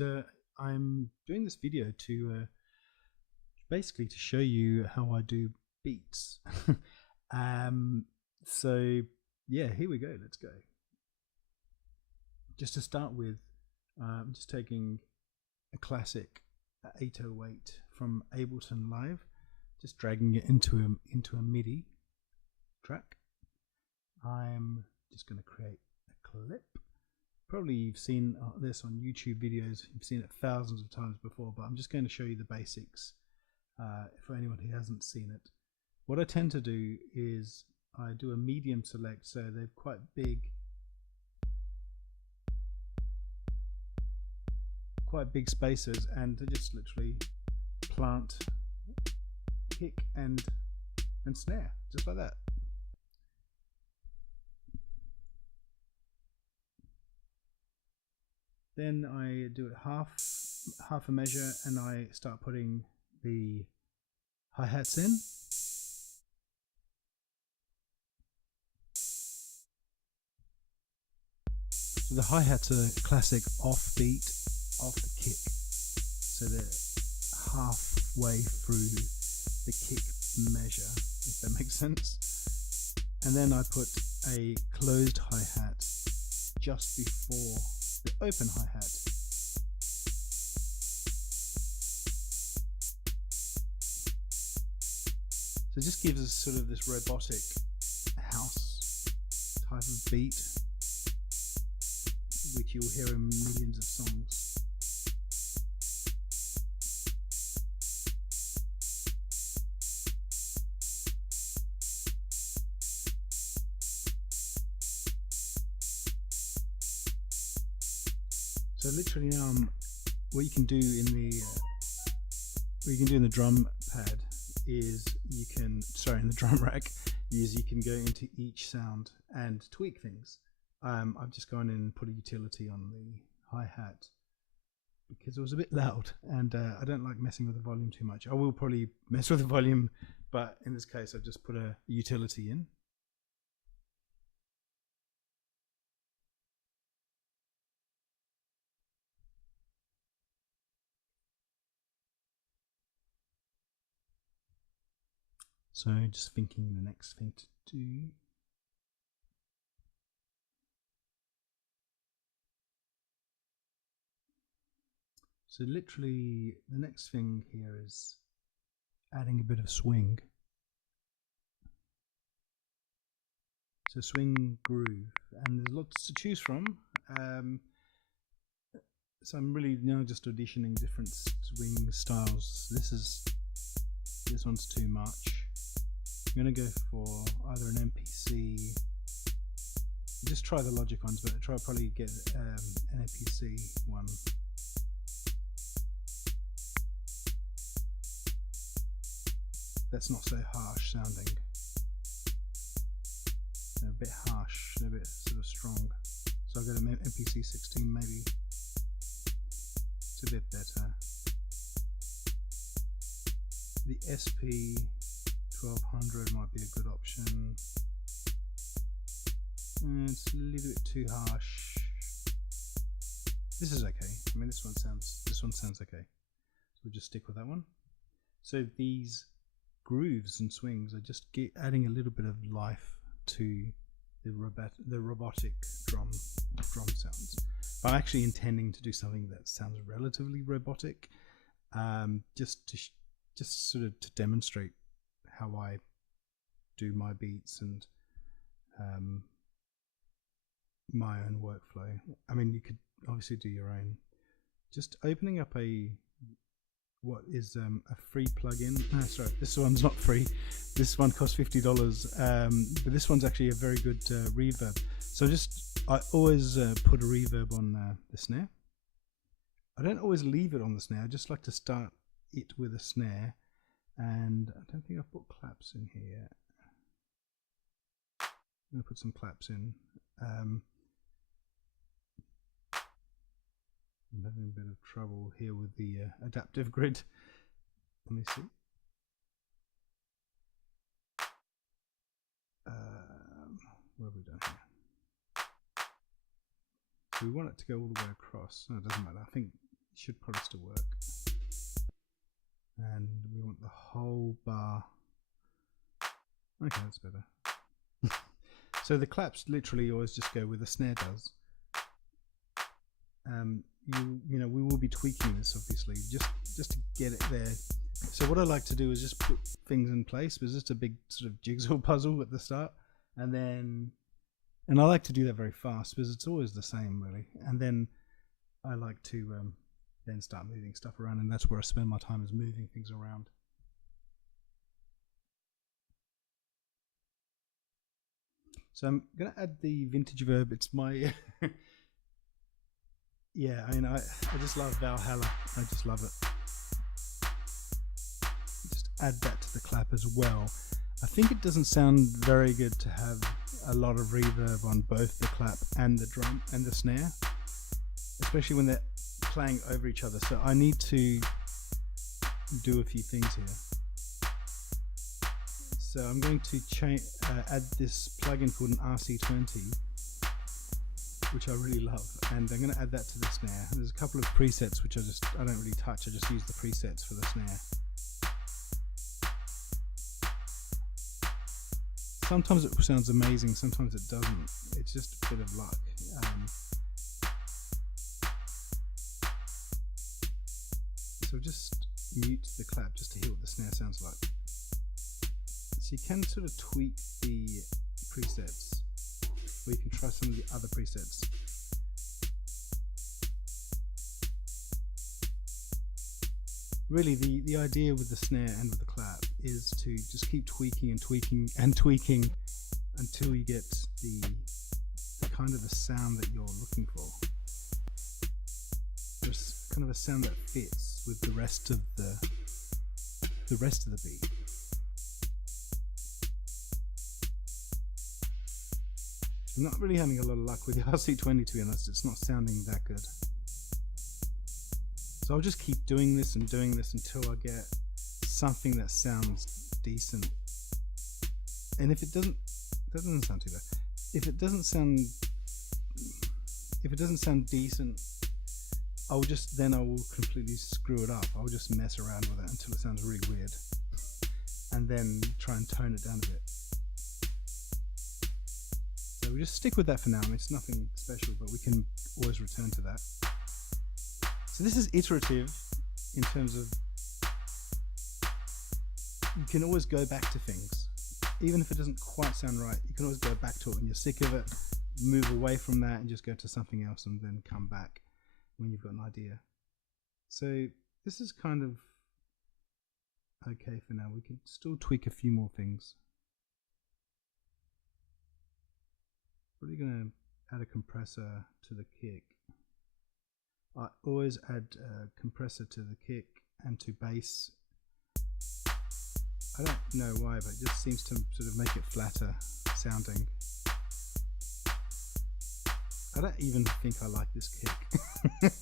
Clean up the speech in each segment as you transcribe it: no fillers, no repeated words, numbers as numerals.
and I'm doing this video to basically to show you how I do beats. So yeah, here we go. Let's go. Just to start with, I'm just taking a classic 808 from Ableton Live, just dragging it into a MIDI track. I'm just going to create a clip. Probably you've seen this on YouTube videos, you've seen it thousands of times before, but I'm just going to show you the basics for anyone who hasn't seen it. What I tend to do is I do a medium select, so they're quite big spaces, and to just literally plant kick and snare, just like that. Then I do it half a measure, and I start putting the hi-hats in. So the hi-hats are classic offbeat, off the kick, so they're halfway through the kick measure, if that makes sense. And then I put a closed hi-hat just before the open hi-hat. So it just gives us sort of this robotic house type of beat, which you'll hear in millions of songs. So literally now, what you can do in the drum pad is in the drum rack is you can go into each sound and tweak things. I've just gone in and put a utility on the hi-hat because it was a bit loud, and I don't like messing with the volume too much. I will probably mess with the volume, but in this case I've just put a utility in. So just thinking the next thing to do. So literally the next thing here is adding a bit of swing. So swing groove, and there's lots to choose from. So I'm really now just auditioning different swing styles. This one's too much. I'm going to go for either an MPC. Just try the Logic ones, but probably get an MPC one. That's not so harsh sounding. They're a bit harsh, they're a bit sort of strong. So I'll go to MPC 16 maybe. It's a bit better. The SP 1200 might be a good option. It's a little bit too harsh. This is okay. I mean, this one sounds okay. So we'll just stick with that one. So these grooves and swings are just adding a little bit of life to the robotic drum sounds. But I'm actually intending to do something that sounds relatively robotic, just sort of to demonstrate how I do my beats and my own workflow. I mean, you could obviously do your own. Just opening up what is a free plugin. Sorry, this one's not free. This one costs $50, but this one's actually a very good reverb. So I always put a reverb on the snare. I don't always leave it on the snare. I just like to start it with a snare, and I don't think I've put claps in here yet. I'm going to put some claps in. I'm having a bit of trouble here with the adaptive grid. Let me see. What have we done here? So we want it to go all the way across. No, it doesn't matter. I think should probably still work. And we want the whole bar. Okay, that's better. So the claps literally always just go where the snare does. You know, we will be tweaking this obviously just to get it there. So what I like to do is just put things in place. It's just a big sort of jigsaw puzzle at the start, and I like to do that very fast because it's always the same really. And then I like to then start moving stuff around, and that's where I spend my time, is moving things around. So I'm gonna add the vintage verb. It's my yeah, I mean, I just love Valhalla. I just love it. Just add that to the clap as well. I think it doesn't sound very good to have a lot of reverb on both the clap and the drum and the snare, especially when they're playing over each other. So I need to do a few things here. So I'm going to add this plugin called an RC20, which I really love, and I'm going to add that to the snare. There's a couple of presets which I don't really touch. I just use the presets for the snare. Sometimes it sounds amazing, sometimes it doesn't. It's just a bit of luck. So just mute the clap just to hear what the snare sounds like. So you can sort of tweak the presets, or you can try some of the other presets. Really, the idea with the snare and with the clap is to just keep tweaking and tweaking and tweaking until you get the kind of the sound that you're looking for. There's kind of a sound that fits with the rest of the beat. I'm not really having a lot of luck with the RC20, to be honest. It's not sounding that good. So I'll just keep doing this until I get something that sounds decent. And if it doesn't, that doesn't sound too bad. If it doesn't sound decent, I will completely screw it up. I'll just mess around with it until it sounds really weird, and then try and tone it down a bit. So we just stick with that for now. It's nothing special, but we can always return to that. So this is iterative in terms of you can always go back to things. Even if it doesn't quite sound right, you can always go back to it when you're sick of it, move away from that and just go to something else, and then come back when you've got an idea. So this is kind of okay for now. We can still tweak a few more things. Probably going to add a compressor to the kick. I always add a compressor to the kick and to bass. I don't know why, but it just seems to sort of make it flatter sounding. I don't even think I like this kick.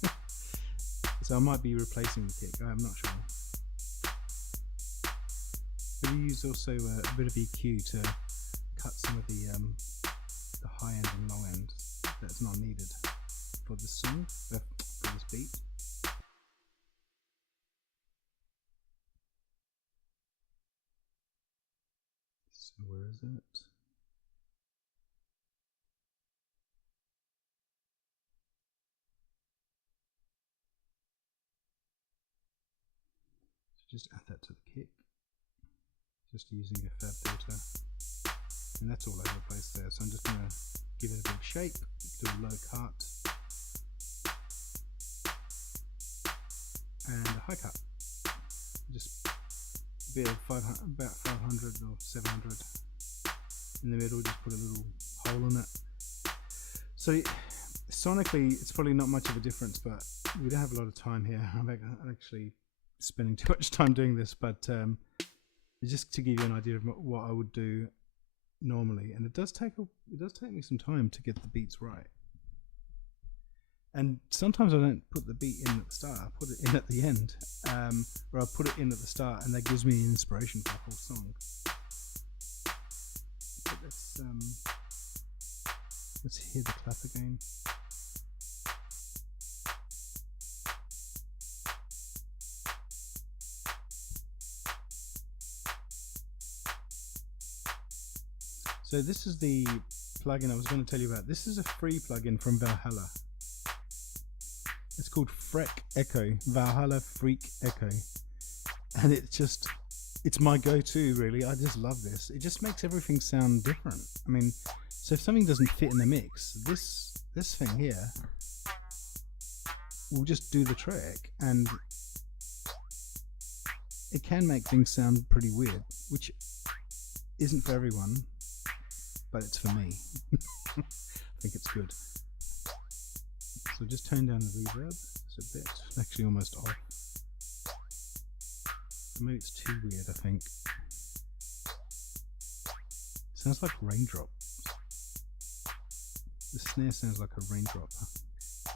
So I might be replacing the kick, I'm not sure. But you use also a bit of EQ to cut some of the high end and low end that's not needed for this song, for this beat. So where is it? Just add that to the kick, just using a fab filter, and that's all over the place there. So I'm just going to give it a big shake, do a low cut and a high cut, just a bit of about 500 or 700 in the middle, just put a little hole in it. So sonically it's probably not much of a difference, but we don't have a lot of time here. I'm actually spending too much time doing this, but just to give you an idea of what I would do normally, and it does take me some time to get the beats right. And sometimes I don't put the beat in at the start, I put it in at the end, or I put it in at the start, and that gives me inspiration for the whole song. But let's hear the clap again. So this is the plugin I was going to tell you about. This is a free plugin from Valhalla. It's called Freck Echo, Valhalla Freak Echo. And it's my go-to, really. I just love this. It just makes everything sound different. I mean, so if something doesn't fit in the mix, this thing here will just do the trick, and it can make things sound pretty weird, which isn't for everyone, but it's for me. I think it's good. So just turn down the reverb. It's a bit, actually almost off. Maybe it's too weird, I think. Sounds like raindrops. The snare sounds like a raindrop.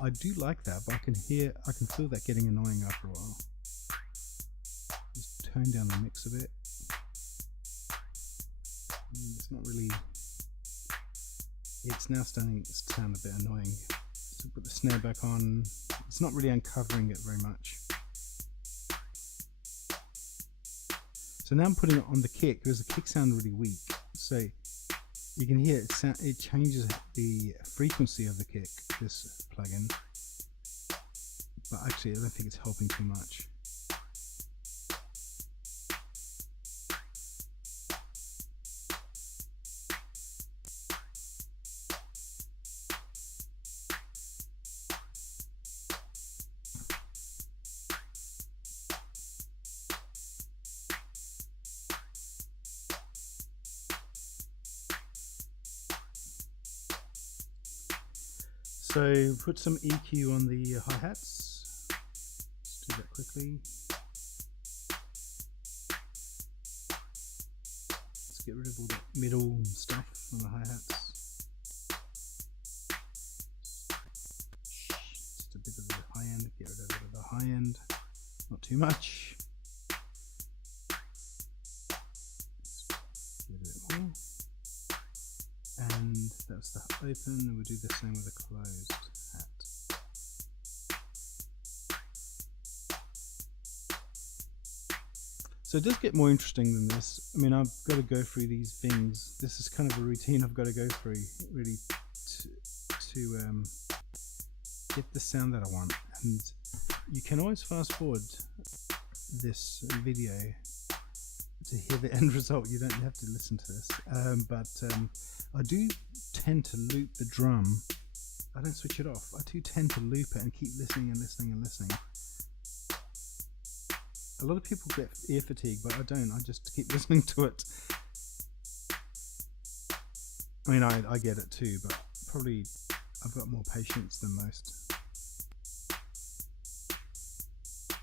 I do like that, but I can feel that getting annoying after a while. Just tone down the mix a bit. It's not really. It's now starting to sound a bit annoying. So put the snare back on. It's not really uncovering it very much. So now I'm putting it on the kick because the kick sounds really weak. So you can hear it changes the frequency of the kick, this plugin. But actually I don't think it's helping too much. So put some EQ on the hi-hats. Let's do that quickly. Let's get rid of all that middle stuff on the hi-hats. Just a bit of the high end, get rid of a bit of the high end. Not too much. Give it a bit more. And that's the open, and we'll do the same with a closed hat. So it does get more interesting than this. I mean, I've got to go through these things. This is kind of a routine I've got to go through, really, to get the sound that I want. And you can always fast forward this video to hear the end result. You don't have to listen to this, but I do tend to loop the drum. I don't switch it off. I do tend to loop it and keep listening and listening and listening. A lot of people get ear fatigue, but I don't. I just keep listening to it. I mean, I get it too, but probably I've got more patience than most.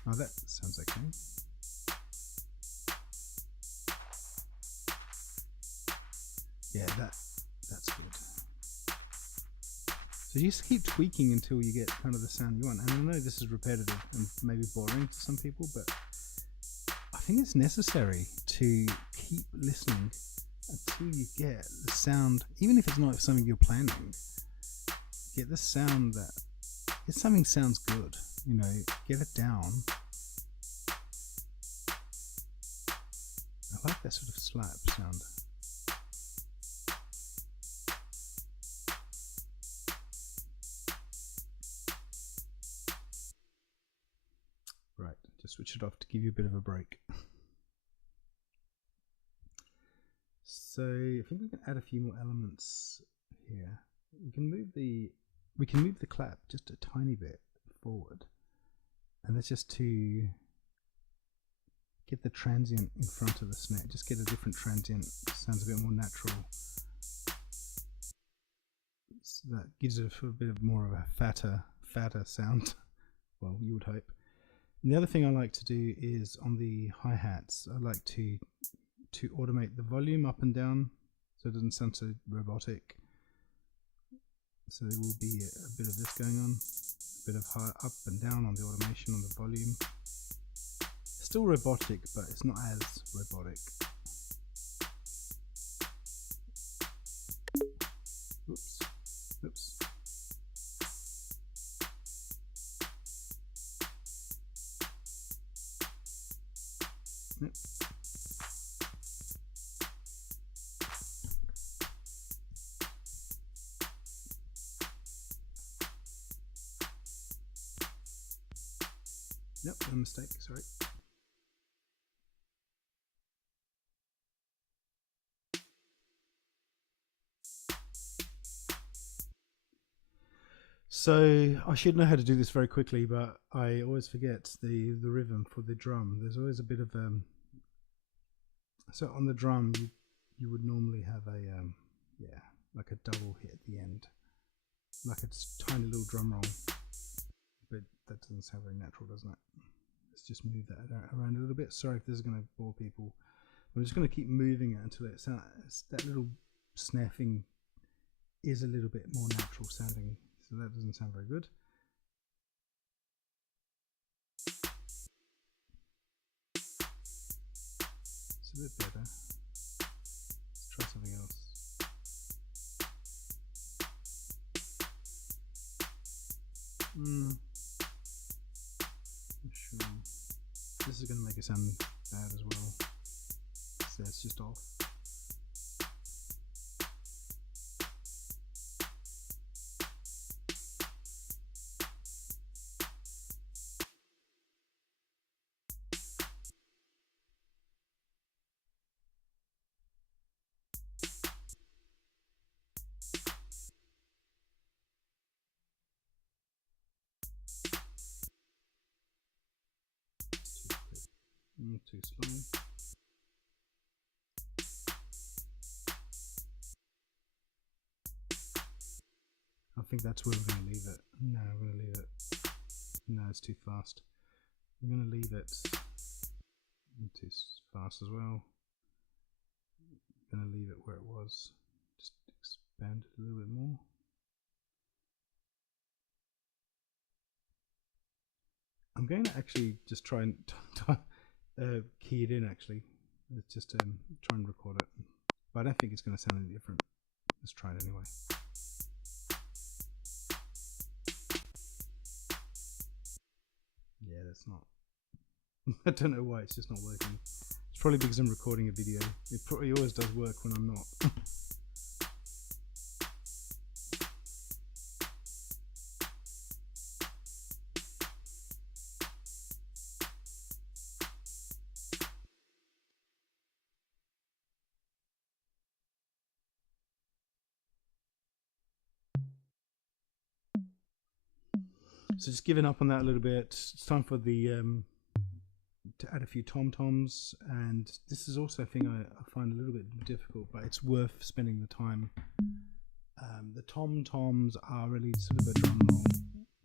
Oh, that sounds okay. Yeah, that's good. So you just keep tweaking until you get kind of the sound you want. And I know this is repetitive and maybe boring to some people, but I think it's necessary to keep listening until you get the sound, even if it's not something you're planning. Get the sound that, if something sounds good, you know, get it down. I like that sort of slap sound. Right, just switch it off to give you a bit of a break. So I think we can add a few more elements here. We can move the clap just a tiny bit forward, and that's just to get the transient in front of the snare. Just get a different transient. Sounds a bit more natural. So that gives it a bit of more of a fatter sound. Well, you would hope. And the other thing I like to do is on the hi-hats, I like to automate the volume up and down so it doesn't sound so robotic. So there will be a bit of this going on, a bit of high up and down on the automation on the volume. Still robotic, but it's not as robotic. Oops. Oops. Yep. Yep, no mistake, sorry. So I should know how to do this very quickly, but I always forget the rhythm for the drum. There's always a bit of so on the drum you would normally have a yeah, like a double hit at the end, like a tiny little drum roll, but that doesn't sound very natural, doesn't it? Let's just move that around a little bit. Sorry if this is going to bore people. I'm just going to keep moving it until it sounds, that little snare thing is a little bit more natural sounding. So that doesn't sound very good. It's a bit better. Let's try something else. Not sure. This is going to make it sound bad as well. So it's just off. Too slow. I think that's where we're going to leave it. No, we're going to leave it. No, it's too fast. We're going to leave it too fast as well. I'm going to leave it where it was. Just expand it a little bit more. I'm going to actually just try and key it in actually. Let's just try and record it. But I don't think it's going to sound any different. Let's try it anyway. Yeah, that's not. I don't know why it's just not working. It's probably because I'm recording a video. It probably always does work when I'm not. So just giving up on that a little bit. It's time for the to add a few tom-toms, and this is also a thing I find a little bit difficult, but it's worth spending the time. The tom-toms are really sort of a drum roll.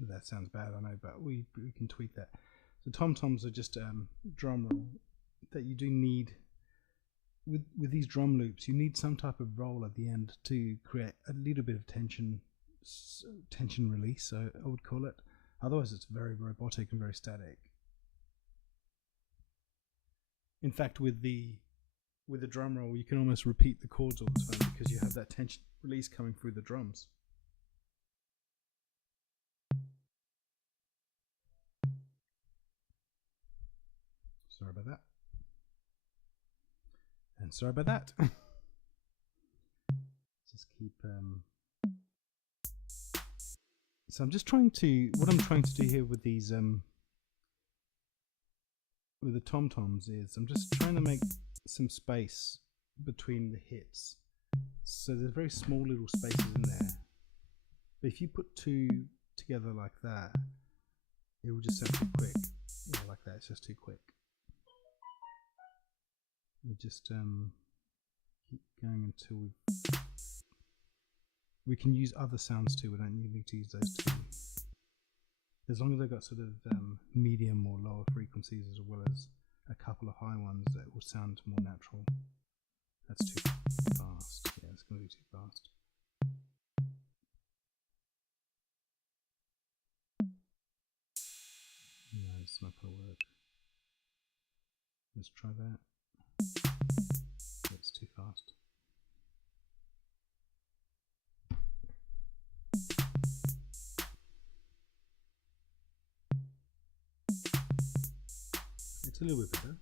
That sounds bad, I know, but we can tweak that. The tom-toms are just drum roll that you do need. With these drum loops, you need some type of roll at the end to create a little bit of tension release, I would call it. Otherwise it's very robotic and very static. In fact, with the drum roll, you can almost repeat the chords all the time because you have that tension release coming through the drums. Sorry about that. And sorry about that. Just keep so I'm just trying to, what I'm trying to do here with these with the tom-toms is I'm just trying to make some space between the hits. So there's very small little spaces in there. But if you put two together like that, it will just sound too quick. Yeah, like that, it's just too quick. We just keep going until we can use other sounds too. We don't need to use those two. As long as they've got sort of medium or lower frequencies as well as a couple of high ones, that will sound more natural. That's too fast. Yeah, it's going to be too fast. No, it's not going to work. Let's try that. That's too fast. It's a little bit better.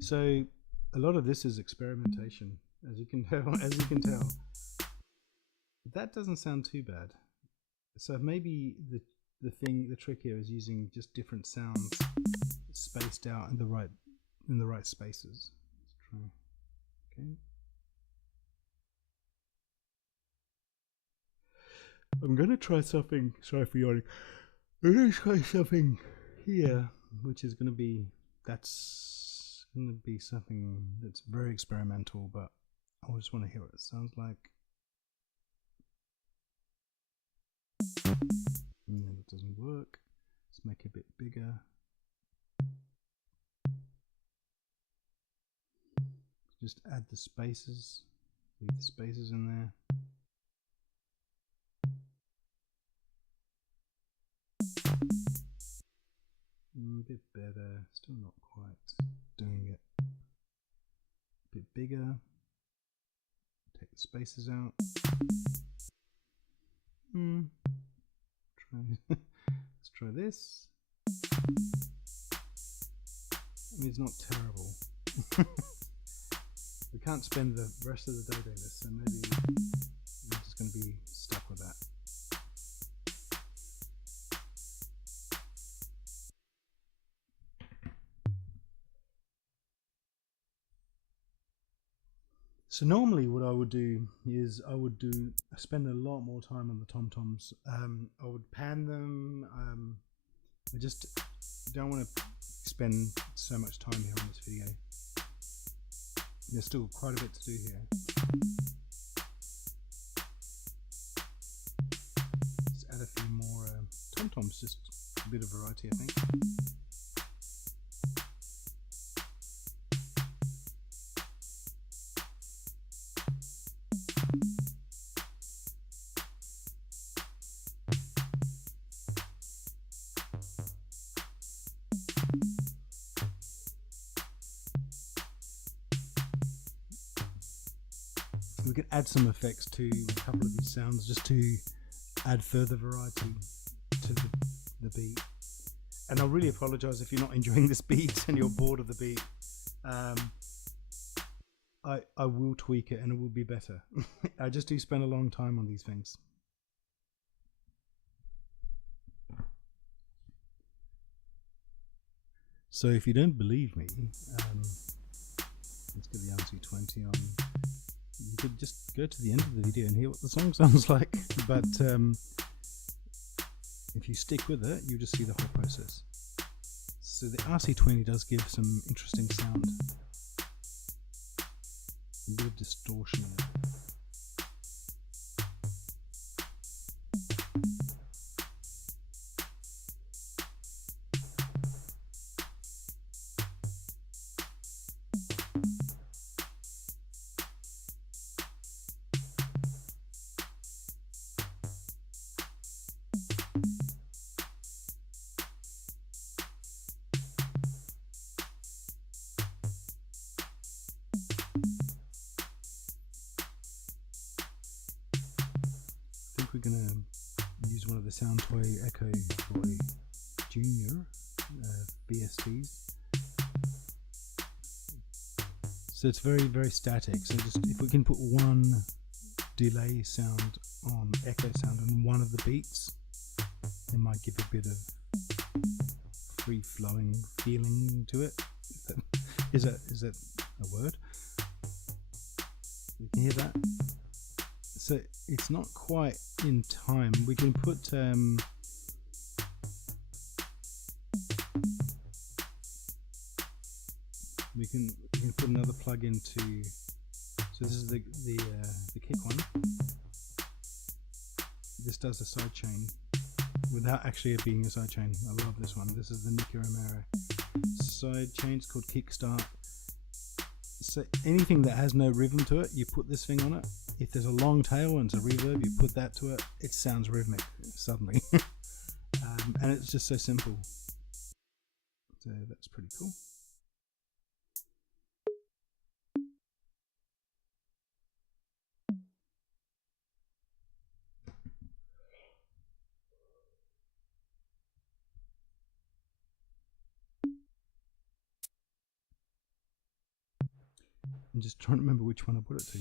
So a lot of this is experimentation, as you can tell. That doesn't sound too bad. So maybe the trick here is using just different sounds spaced out in the right spaces. Let's try. Okay. I'm going to try something. Sorry for yawning. I'm going to try something here, which is going to be something that's very experimental, but I just want to hear what it sounds like. No, that doesn't work. Let's make it a bit bigger. Just add the spaces. Leave the spaces in there. A bit better. Still not quite doing it. A bit bigger. Take the spaces out. Let's try this. I mean, it's not terrible. We can't spend the rest of the day doing this, so maybe we're just going to be stuck with that. So normally what I would do is I spend a lot more time on the tom-toms. I would pan them. I just don't want to spend so much time here on this video. There's still quite a bit to do here. Let's add a few more tom-toms, just a bit of variety, I think. We could add some effects to a couple of these sounds just to add further variety to the beat. And I really apologize if you're not enjoying this beat and you're bored of the beat. I will tweak it and it will be better. I just do spend a long time on these things. So if you don't believe me, let's get the RC20 on. You could just go to the end of the video and hear what the song sounds like, but if you stick with it, you just see the whole process. So the RC20 does give some interesting sound, a bit of distortion in it. We're going to use one of the Soundtoy Echo Boy Junior BSTs. So it's very, very static. So just if we can put one delay sound on echo sound on one of the beats, it might give a bit of free-flowing feeling to it. Is that a word? You can hear that? So it's not quite in time. We can put we can put another plug into. So this is the kick one. This does a sidechain without actually it being a sidechain. I love this one. This is the Nicky Romero sidechain. It's called Kickstart. So anything that has no rhythm to it, you put this thing on it. If there's a long tail and it's a reverb, you put that to it. It sounds rhythmic suddenly, and it's just so simple. So that's pretty cool. I'm just trying to remember which one I put it to.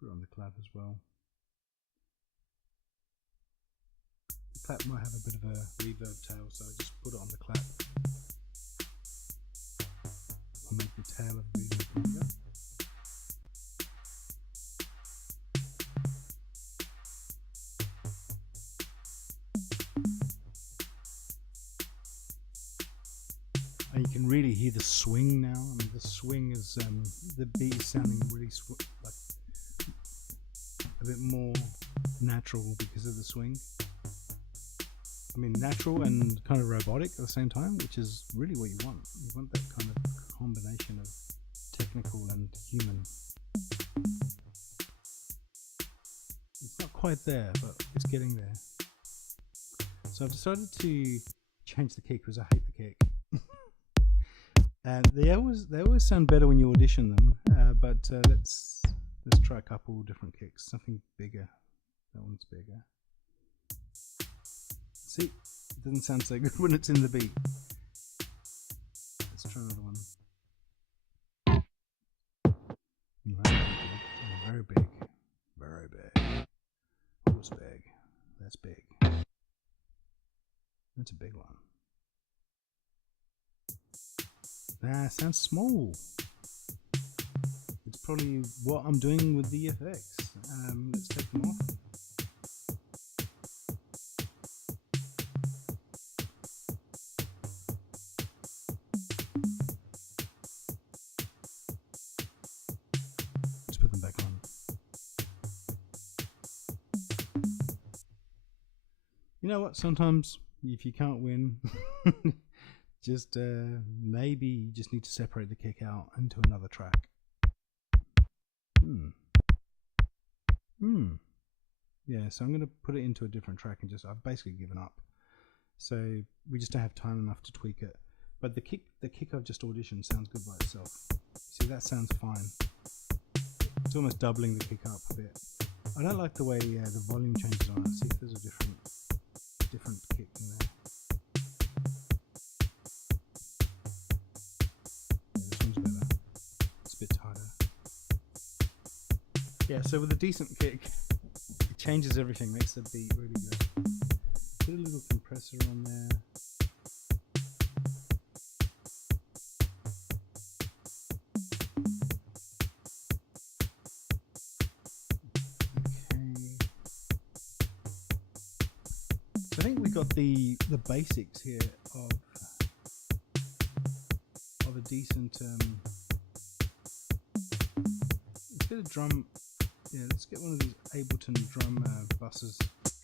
Put it on the clap as well. The clap might have a bit of a reverb tail, so I just put it on the clap. I'll make the tail of the reverb longer. And you can really hear the swing now. I mean, the swing is the beat is sounding really like a bit more natural because of the swing. I mean, natural and kind of robotic at the same time, which is really what you want. You want that kind of combination of technical and human. It's not quite there, but it's getting there. So I've decided to change the kick because I hate the kick. And they always sound better when you audition them, but let's try a couple different kicks. Something bigger. That one's bigger. See, it doesn't sound so good when it's in the beat. Let's try another one. Very big, very big. Oh, it's big. That's big. That's a big one. Nah, it sounds small. It's probably what I'm doing with the effects. Let's take them off. Let's put them back on. You know what? Sometimes if you can't win, just maybe you just need to separate the kick out into another track. Yeah, so I'm going to put it into a different track and I've basically given up. So we just don't have time enough to tweak it. But the kick I've just auditioned sounds good by itself. See, that sounds fine. It's almost doubling the kick up a bit. I don't like the way the volume changes on it. See if there's a different kick in there. Yeah, so with a decent kick, it changes everything, makes the beat really good. Put a little compressor on there. Okay. I think we got the basics here of a decent. Let's get a drum. Yeah, let's get one of these Ableton drum buses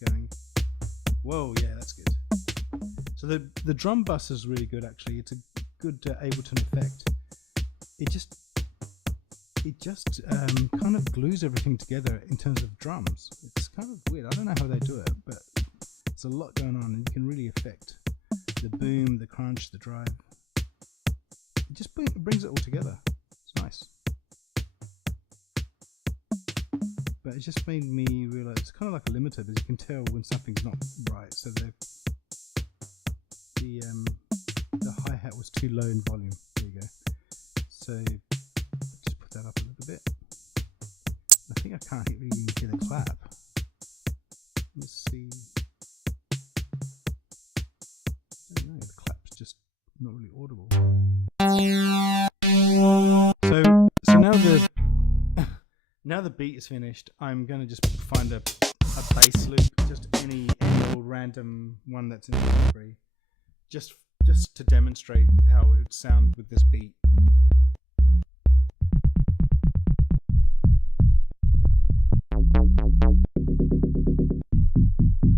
going. Whoa, yeah, that's good. So the drum bus is really good actually. It's a good Ableton effect. It just kind of glues everything together in terms of drums. It's kind of weird. I don't know how they do it, but it's a lot going on, and you can really affect the boom, the crunch, the drive. It just brings it all together. It's nice. But it just made me realize it's kind of like a limiter, because you can tell when something's not right. So the hi-hat was too low in volume. There you go. So just put that up a little bit. I think I can't really even hear the clap. Let's see. I don't know, the clap's just not really audible. So now the beat is finished. I'm gonna just find a bass loop, just any old random one that's in the library, just to demonstrate how it would sound with this beat.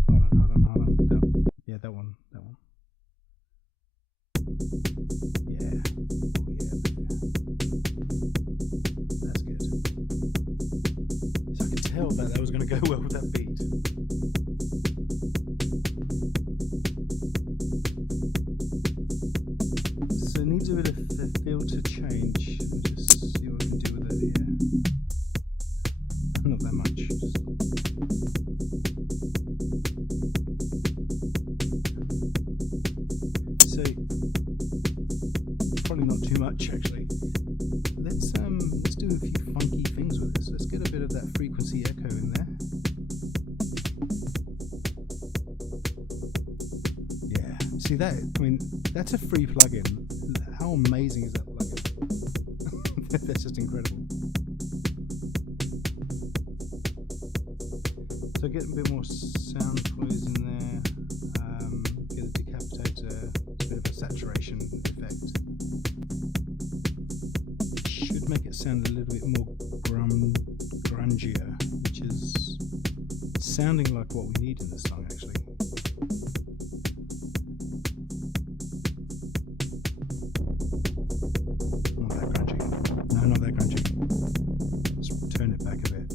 Hold on. Yeah, that one. Yeah. That's good. So I could tell that was going to go well with that beat. So it needs a bit of the filter change. Let's just see what we can do with it here. Not that much. So probably not too much actually. Let's do a few funky things with this. Let's get a bit of that frequency See that? I mean, that's a free plugin. How amazing is that plugin? That's just incredible. So get a bit more sound flows in there. Get a decapitator, a bit of a saturation effect. Should make it sound a little bit more grungier, which is sounding like what we need in this song actually. Not that grungy. No, not that grungy. Let's turn it back a bit.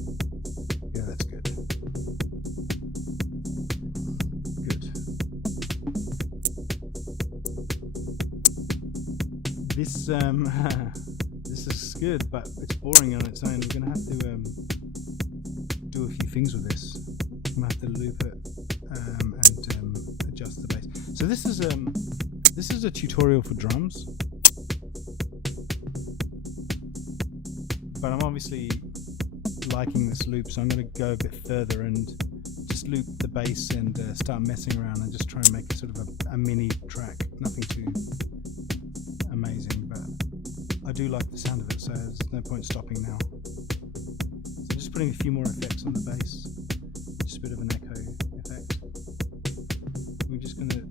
Yeah, that's good. Good. This this is good, but it's boring on its own. We're gonna have to do a few things with this. I'm gonna have to loop it and adjust the bass. So this is a tutorial for drums, but I'm obviously liking this loop, so I'm going to go a bit further and just loop the bass and start messing around and just try and make a sort of a mini track. Nothing too amazing, but I do like the sound of it, so there's no point stopping now. So just putting a few more effects on the bass, just a bit of an echo effect. We're just going to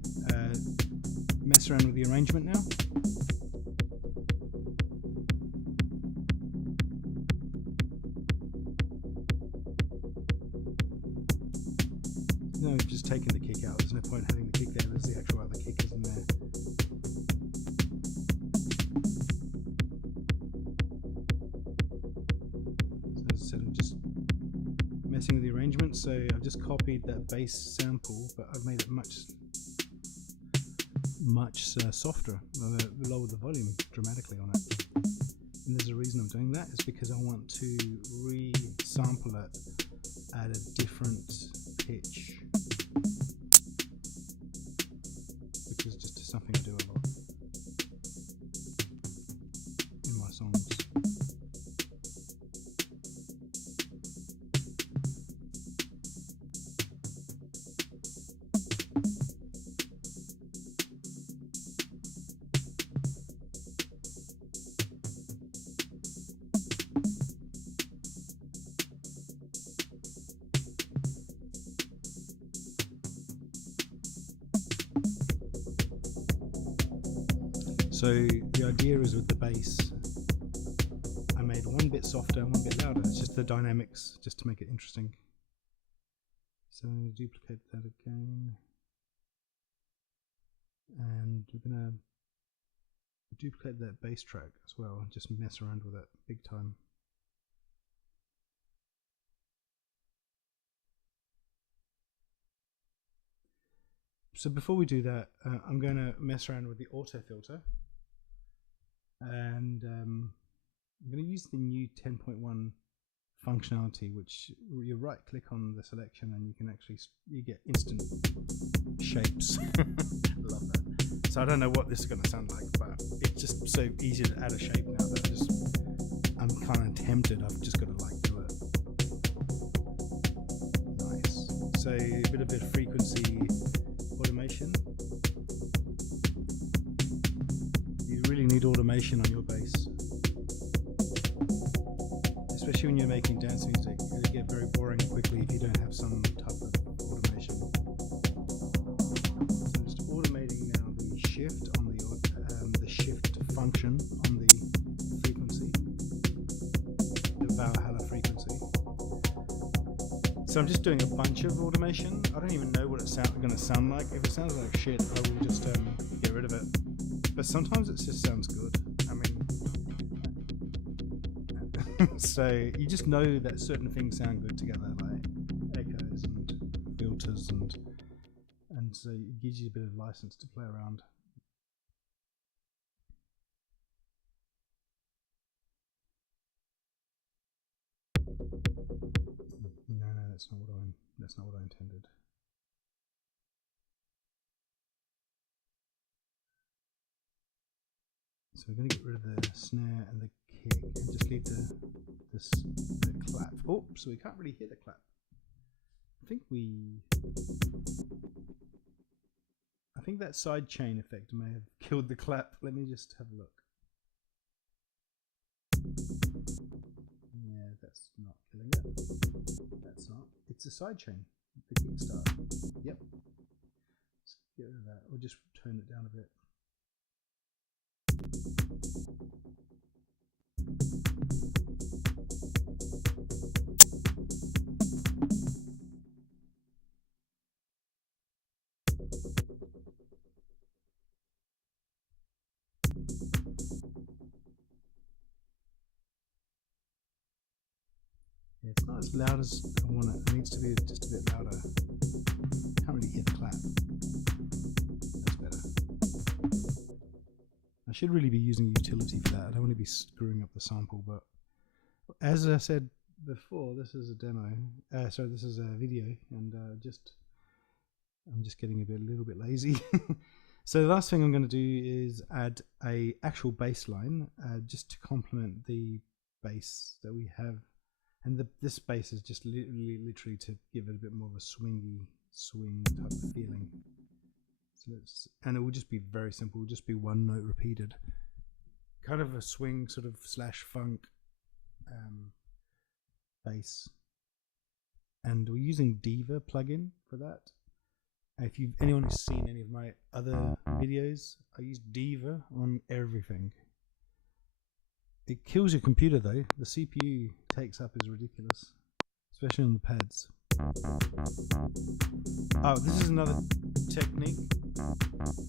mess around with the arrangement now. No, just taking the kick out. There's no point having the kick there. There's the actual other kick isn't there. So as I said, I'm just messing with the arrangement. So I've just copied that bass sample, but I've made it much softer. Lowered the volume dramatically on it. And there's a reason I'm doing that. It's because I want to re-sample it at a different pitch, which is just something I do a lot in my songs. So the idea is with the bass, I made one bit softer and one bit louder. It's just the dynamics, just to make it interesting. So I'm going to duplicate that again. And we're going to duplicate that bass track as well and just mess around with it big time. So before we do that, I'm going to mess around with the auto filter. And I'm going to use the new 10.1 functionality, which you right click on the selection and you can actually get instant shapes. Love that. So I don't know what this is going to sound like, but it's just so easy to add a shape now that I'm kind of tempted. I've just got to like do it. Nice. So a bit of frequency automation. You really need automation on your bass, especially when you're making dance music. It'll get very boring quickly if you don't have some type of automation. So I'm just automating now the shift on the shift function on the frequency, the Valhalla frequency. So I'm just doing a bunch of automation. I don't even know what it's going to sound like. If it sounds like shit, I will just get rid of it. But sometimes it just sounds good. I mean, so you just know that certain things sound good together, like echoes and filters, and so it gives you a bit of license to play around. No, that's not what I intended. So we're going to get rid of the snare and the kick and just leave the clap. Oh, so we can't really hear the clap. I think I think that side chain effect may have killed the clap. Let me just have a look. Yeah, that's not killing it. That's not. It's a side chain. The kickstart. Yep. Let's get rid of that, or just turn it down a bit. Yeah, it's not as loud as I want it. It needs to be just a bit louder. Can't really hear the clap. That's better. I should really be using utility for that. I don't want to be screwing up the sample, but as I said before, this is a demo. Sorry, this is a video, and I'm just getting a little bit lazy. So the last thing I'm going to do is add a actual bass line, just to complement the bass that we have. And this bass is just literally to give it a bit more of a swing type of feeling. So and it will just be very simple. It will just be one note repeated, kind of a swing sort of slash funk bass. And we're using Diva plugin for that. If anyone who's seen any of my other videos, I use Diva on everything. It kills your computer though. The CPU takes up is ridiculous, especially on the pads. Oh, this is another technique.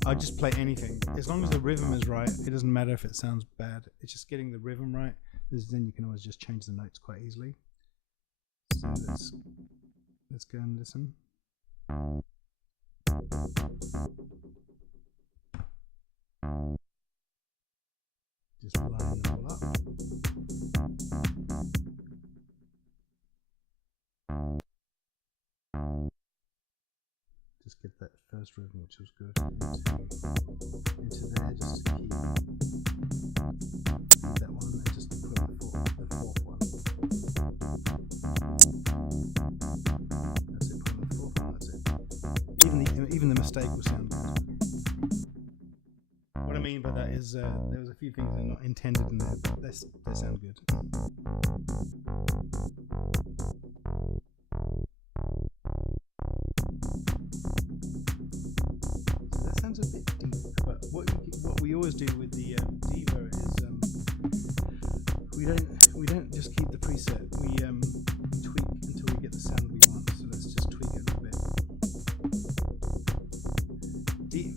I just play anything. As long as the rhythm is right, it doesn't matter if it sounds bad. It's just getting the rhythm right. Then you can always just change the notes quite easily. So let's go and listen. Just line them all up. Just get that first rhythm, which was good, into there, just to keep that one, and just put the fourth one. That's it, put the fourth one, that's it. Even the mistake will sound good. What I mean by that is there was a few things that are not intended in there, but they sound good. So that sounds a bit deep, but what we always do with the Diva is we don't just keep the preset. We tweak until we get the sound we want. So let's just tweak it a little bit.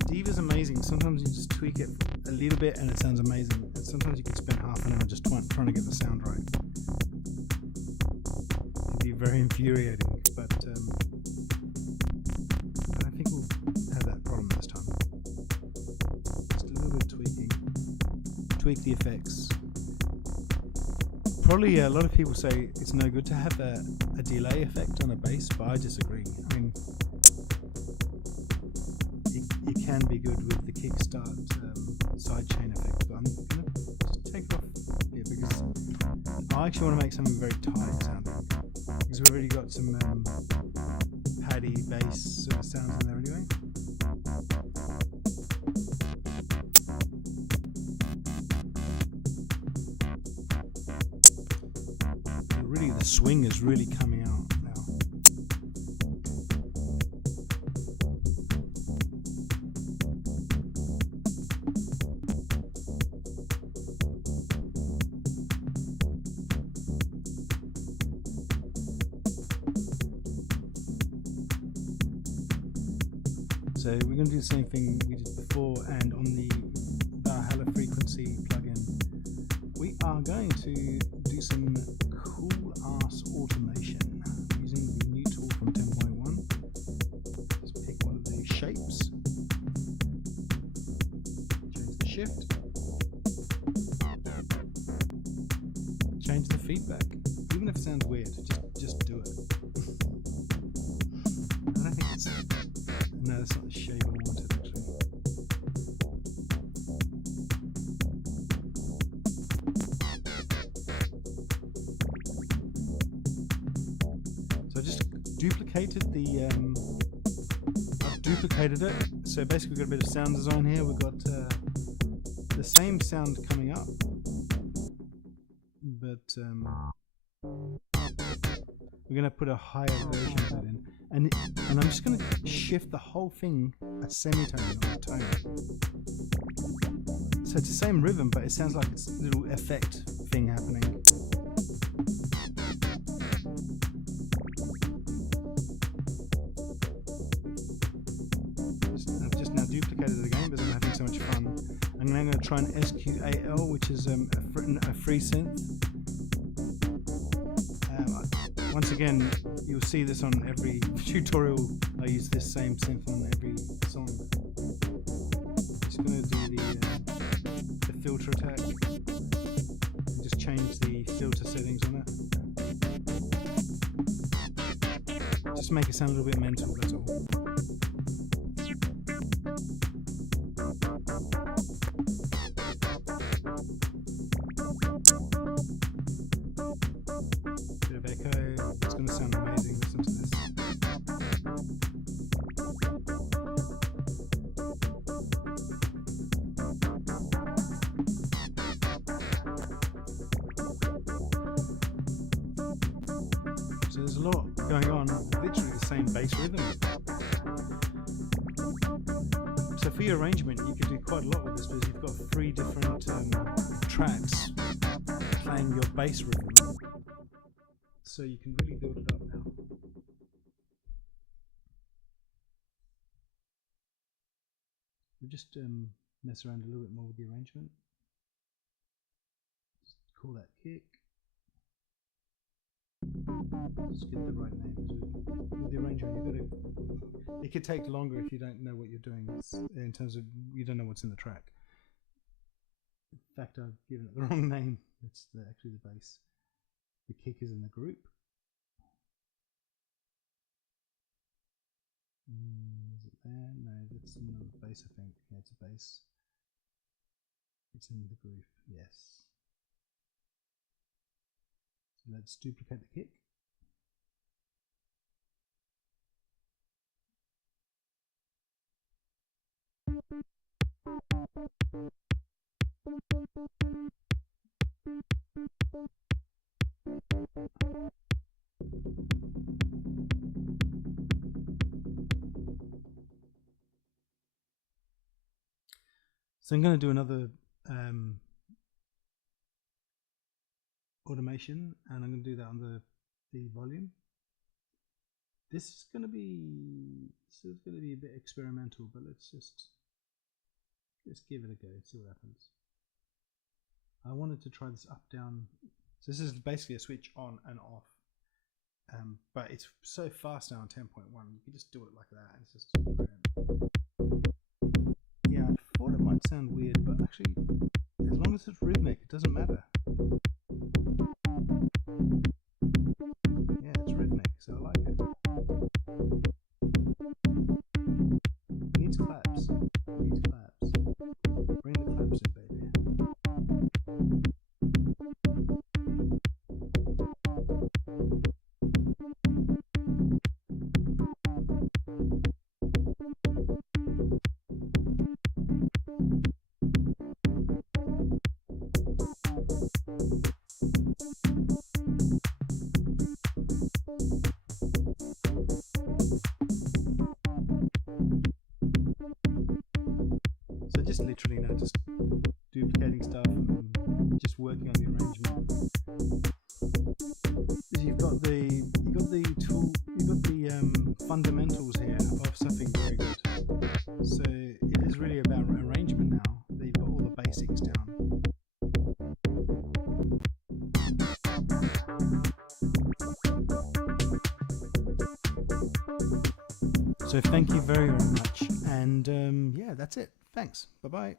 Diva's amazing. Sometimes you just tweak it a little bit and it sounds amazing. And sometimes you can spend half an hour just trying to get the sound right. It can be very infuriating, but I think we'll have that problem this time. Just a little bit of tweaking. Tweak the effects. Probably a lot of people say it's no good to have a delay effect on a bass, but I disagree. I mean, it can be good with the kickstart sidechain effect, but I'm going to just take it off here because I actually want to make something very tight sounding, because we've already got some paddy bass sort of sounds in there anyway. Really, the swing is really coming out now. So we're going to do the same thing we did before, and on the Valhalla frequency plugin, we are going to do some cool ass automation using the new tool from 10.1. Just pick one of these shapes, change the shift, change the feedback. Even if it sounds weird, just do it. I don't think it's. No, that's not the shape I wanted actually. So I just duplicated the duplicated it. So basically we've got a bit of sound design here. We've got the same sound coming up, but we're going to put a higher version of that in. And I'm just going to shift the whole thing a semitone or a tone. So it's the same rhythm, but it sounds like it's a little effect thing happening. I've just now duplicated it again because I'm having so much fun. I'm now going to try an SQAL, which is a free synth. Once again, you'll see this on every tutorial. I use this same synth on every song. Just going to do the filter attack. And just change the filter settings on it. Just make it sound a little bit mental, that's all. Bit of echo. It's going to sound amazing. Listen to this. So there's a lot going on, literally the same bass rhythm. So for your arrangement, you can do quite a lot with this because you've got 3 different tracks playing your bass rhythm. So you can really build it up now. We'll just mess around a little bit more with the arrangement. Just call that kick. Just get the right name. With the arrangement, you've got to. It could take longer if you don't know what you're doing. In terms of you don't know what's in the track. In fact, I've given it the wrong name. It's actually the bass. The kick is in the group. Is it there? No, that's not a bass, I think. Yeah, it's a bass. It's in the groove, yes. So let's duplicate the kick. So I'm going to do another automation, and I'm going to do that on the volume. This is going to be a bit experimental, but let's just give it a go, see what happens. I wanted to try this up down. So this is basically a switch on and off, but it's so fast now on 10.1. You can just do it like that, and it's just brilliant. Yeah, I thought it might sound weird, but actually, as long as it's rhythmic, it doesn't matter. Yeah, it's rhythmic, so I like it. It needs claps. It needs claps. Bring the claps in, baby. So just literally now just duplicating stuff and just working on the arrangement. You've got the fundamentals here of something very good. So it is really about arrangement now. That you've got all the basics down. So thank you very, very much, and yeah, that's it. Thanks. Bye bye.